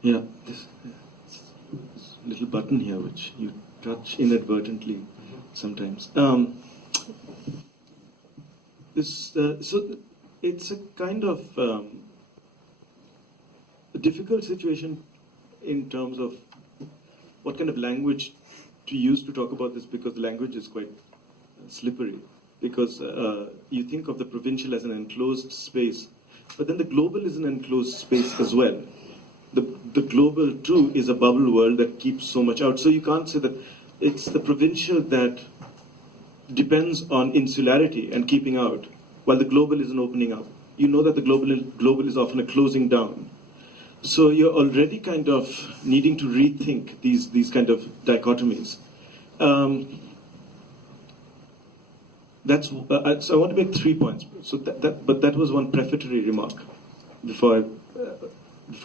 Yeah, this little button here, which you touch inadvertently sometimes. So it's a kind of a difficult situation in terms of what kind of language to use to talk about this, because the language is quite slippery. Because you think of the provincial as an enclosed space, but then the global is an enclosed space as well. The global too is a bubble world that keeps so much out. So you can't say that it's the provincial that depends on insularity and keeping out, while the global is an opening up. You know that the global is often a closing down. So you're already kind of needing to rethink these kind of dichotomies. So I want to make 3 points. So but that was one prefatory remark before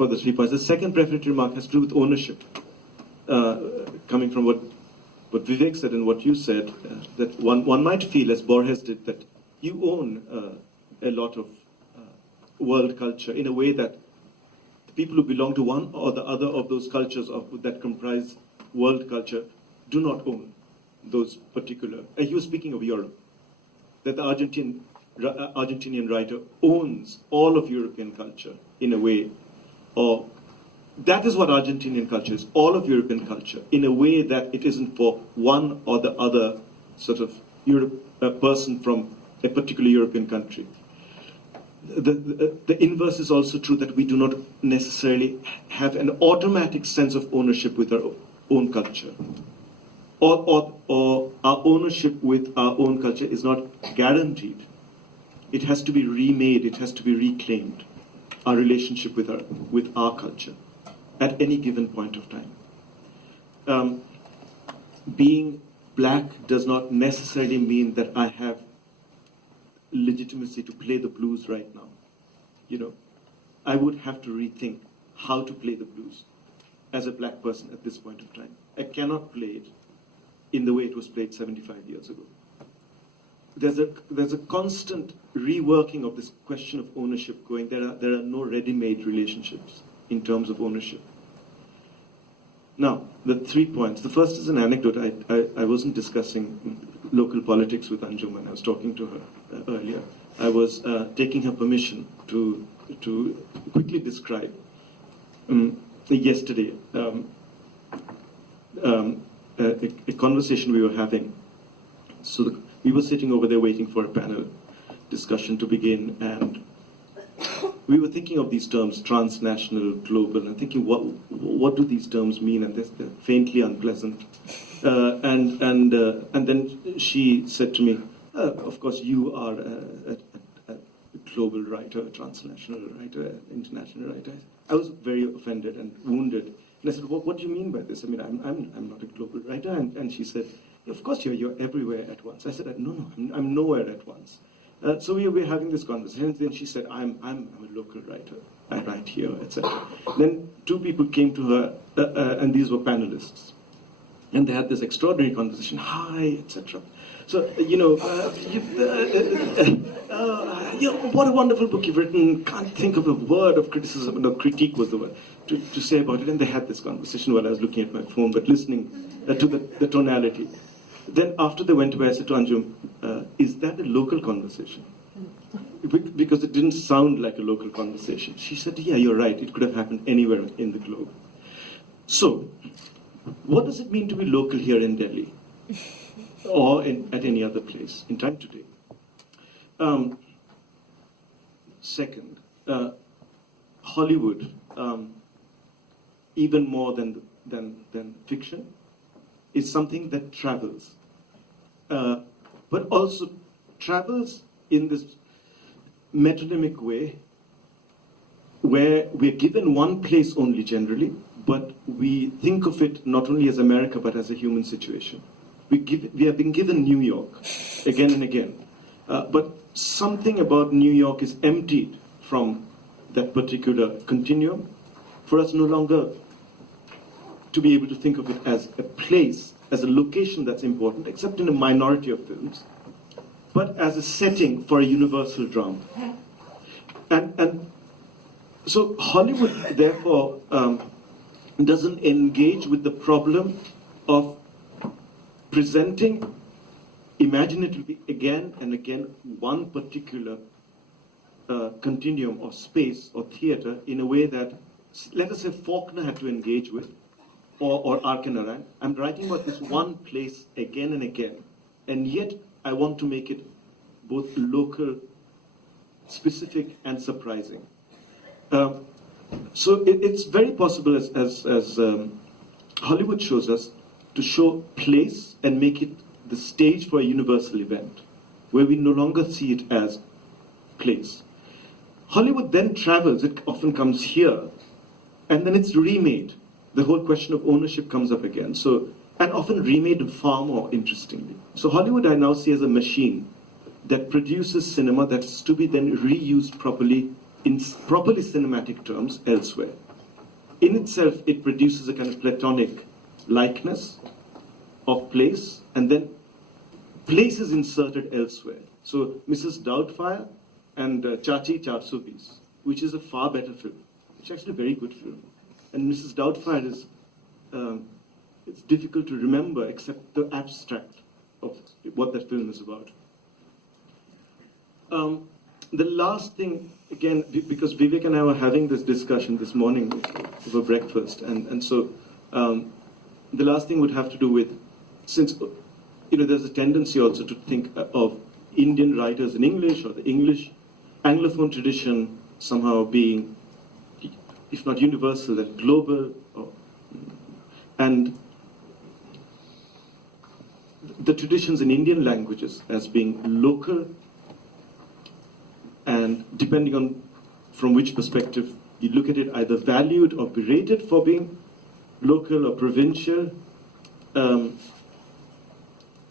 the 3 points. The second prefatory remark has to do with ownership, coming from what Vivek said and what you said, that one might feel, as Borges did, that you own a lot of world culture in a way that the people who belong to one or the other of those cultures that comprise world culture do not own those particular. He was speaking of Europe, that the Argentinian writer owns all of European culture in a way, or that is what Argentinian culture is, all of European culture, in a way that it isn't for one or the other sort of person from a particular European country. The inverse is also true, that we do not necessarily have an automatic sense of ownership with our own culture. Or our ownership with our own culture is not guaranteed. It has to be remade, it has to be reclaimed, our relationship with our culture at any given point of time. Being black does not necessarily mean that I have legitimacy to play the blues right now. You know, I would have to rethink how to play the blues as a black person at this point of time. I cannot play it in the way it was played 75 years ago. There's a constant reworking of this question of ownership going. There are no ready-made relationships in terms of ownership. Now, the 3 points. The first is an anecdote. I wasn't discussing local politics with Anjum when I was talking to her earlier. I was taking her permission to quickly describe yesterday a conversation we were having. So we were sitting over there waiting for a panel discussion to begin, and we were thinking of these terms, transnational, global, and thinking, what do these terms mean? And they're faintly unpleasant. And then she said to me, of course, you are a global writer, a transnational writer, an international writer. I was very offended and wounded. And I said, what do you mean by this? I mean, I'm not a global writer. And she said, of course you're everywhere at once. I said, no, I'm nowhere at once. So we were having this conversation. Then she said, I'm a local writer. I write here, etc. Then 2 people came to her, and these were panelists. And they had this extraordinary conversation, hi, etc. So, what a wonderful book you've written. Can't think of a word of criticism, no, critique was the word, to say about it. And they had this conversation while I was looking at my phone, but listening to the tonality. Then after they went away, I said to Anjum, is that a local conversation? Because it didn't sound like a local conversation. She said, yeah, you're right. It could have happened anywhere in the globe. So, what does it mean to be local here in Delhi? Or at any other place in time today? Second, Hollywood, even more than fiction, is something that travels. But also travels in this metonymic way, where we're given one place only generally, but we think of it not only as America, but as a human situation. We have been given New York again and again. But something about New York is emptied from that particular continuum for us no longer to be able to think of it as a place, as a location that's important, except in a minority of films, but as a setting for a universal drama. And so Hollywood, therefore, doesn't engage with the problem of presenting imaginatively again and again one particular continuum or space or theater in a way that, let us say, Faulkner had to engage with, or Arkenarang. I'm writing about this one place again and again, and yet I want to make it both local, specific, and surprising. So it's very possible, as Hollywood shows us, to show place and make it the stage for a universal event, where we no longer see it as place. Hollywood then travels, it often comes here, and then it's remade. The whole question of ownership comes up again. So, and often remade far more interestingly. So Hollywood I now see as a machine that produces cinema that's to be then reused properly in properly cinematic terms elsewhere. In itself, it produces a kind of platonic likeness of place, and then place is inserted elsewhere. So Mrs. Doubtfire and Chachi Charsubis, which is a far better film. It's actually a very good film. And Mrs. Doubtfire is, it's difficult to remember except the abstract of what that film is about. The last thing, again, because Vivek and I were having this discussion this morning over breakfast, and so the last thing would have to do with, since there's a tendency also to think of Indian writers in English, or the English Anglophone tradition somehow being, if not universal, then global, and the traditions in Indian languages as being local, and depending on from which perspective you look at it, either valued or berated for being local or provincial.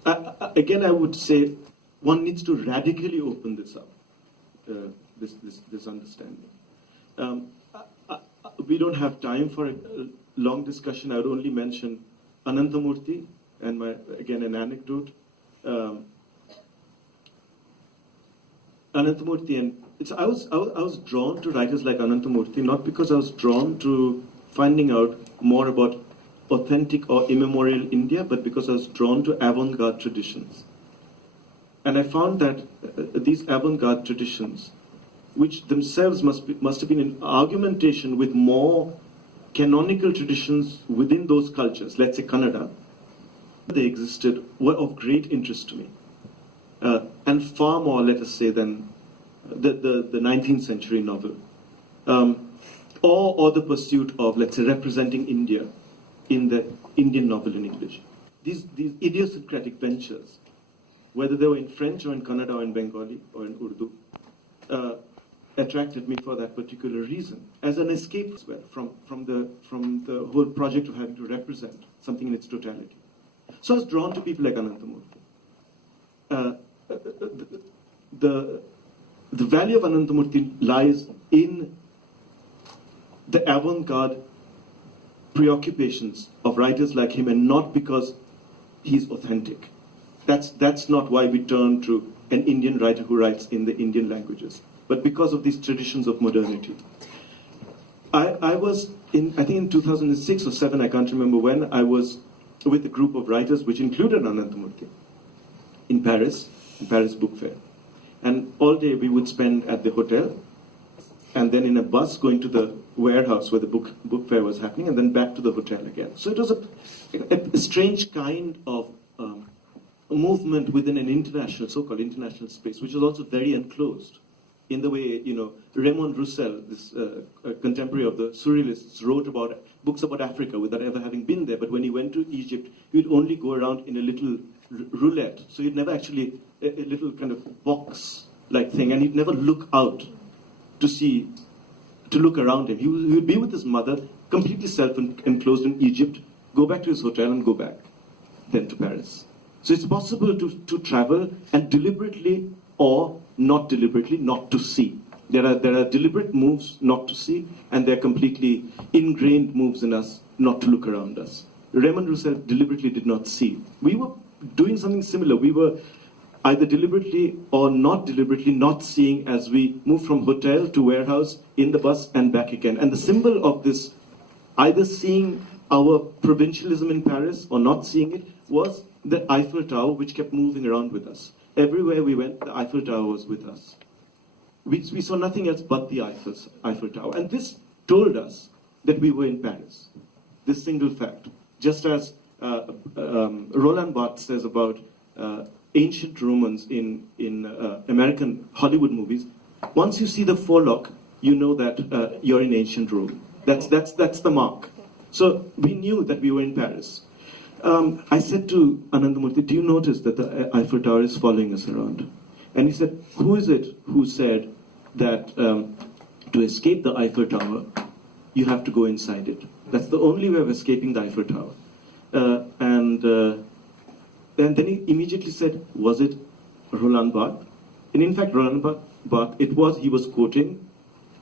Again, I would say one needs to radically open this up, this understanding. We don't have time for a long discussion. I would only mention Ananthamurthy and again an anecdote. Ananthamurthy, and I was drawn to writers like Ananthamurthy not because I was drawn to finding out more about authentic or immemorial India, but because I was drawn to avant-garde traditions. And I found that these avant-garde traditions, which themselves must have been in argumentation with more canonical traditions within those cultures, let's say Kannada, they existed, were of great interest to me. And far more, let us say, than the 19th century novel. Or the pursuit of, let's say, representing India in the Indian novel in English. These idiosyncratic ventures, whether they were in French or in Kannada or in Bengali or in Urdu, attracted me for that particular reason, as an escape as well from the whole project of having to represent something in its totality. So I was drawn to people like Ananthamurthy. The value of Ananthamurthy lies in the avant-garde preoccupations of writers like him, and not because he's authentic. That's not why we turn to an Indian writer who writes in the Indian languages, but because of these traditions of modernity. I was I think in 2006 or 7, I can't remember when, I was with a group of writers which included Ananthamurthy in Paris Book Fair. And all day we would spend at the hotel, and then in a bus going to the warehouse where the book fair was happening, and then back to the hotel again. So it was a strange kind of movement within an international, so-called international space, which was also very enclosed. In the way, Raymond Roussel, this contemporary of the Surrealists, wrote about books about Africa without ever having been there. But when he went to Egypt, he would only go around in a little roulette. So he'd never actually, a little kind of box-like thing, and he'd never look out to look around him. He would be with his mother, completely self-enclosed in Egypt, go back to his hotel and go back, then to Paris. So it's possible to travel and deliberately or not deliberately not to see. There are deliberate moves not to see, and there are completely ingrained moves in us not to look around us. Raymond Roussel deliberately did not see. We were doing something similar. We were either deliberately or not deliberately not seeing as we moved from hotel to warehouse, in the bus and back again. And the symbol of this either seeing our provincialism in Paris or not seeing it, was the Eiffel Tower, which kept moving around with us. Everywhere we went, the Eiffel Tower was with us. We saw nothing else but the Eiffel Tower. And this told us that we were in Paris. This single fact. Just as Roland Barthes says about ancient Romans in American Hollywood movies, once you see the forelock, you know that you're in ancient Rome. That's the mark. So we knew that we were in Paris. I said to Anandamurthy, do you notice that the Eiffel Tower is following us around? And he said, who is it who said that to escape the Eiffel Tower, you have to go inside it? That's the only way of escaping the Eiffel Tower. And then he immediately said, was it Roland Barthes? And in fact, Roland Barthes, he was quoting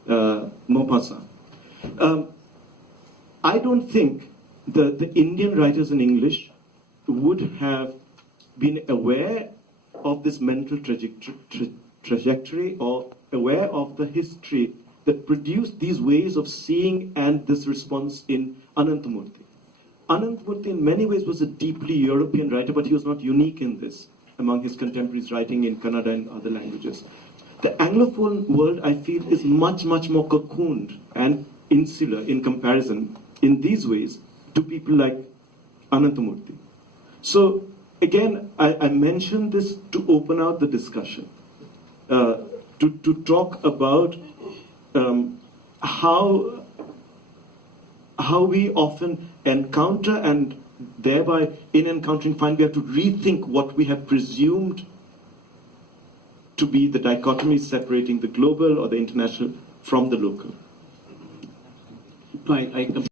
Maupassant. I don't think the Indian writers in English would have been aware of this mental trajectory or aware of the history that produced these ways of seeing and this response in Anandamurthy. Anandamurthy in many ways was a deeply European writer, but he was not unique in this among his contemporaries writing in Kannada and other languages. The Anglophone world, I feel, is much, much more cocooned and insular in comparison in these ways to people like Anandamurthy. So again, I mentioned this to open out the discussion, to talk about how we often encounter and thereby in encountering find we have to rethink what we have presumed to be the dichotomy separating the global or the international from the local. I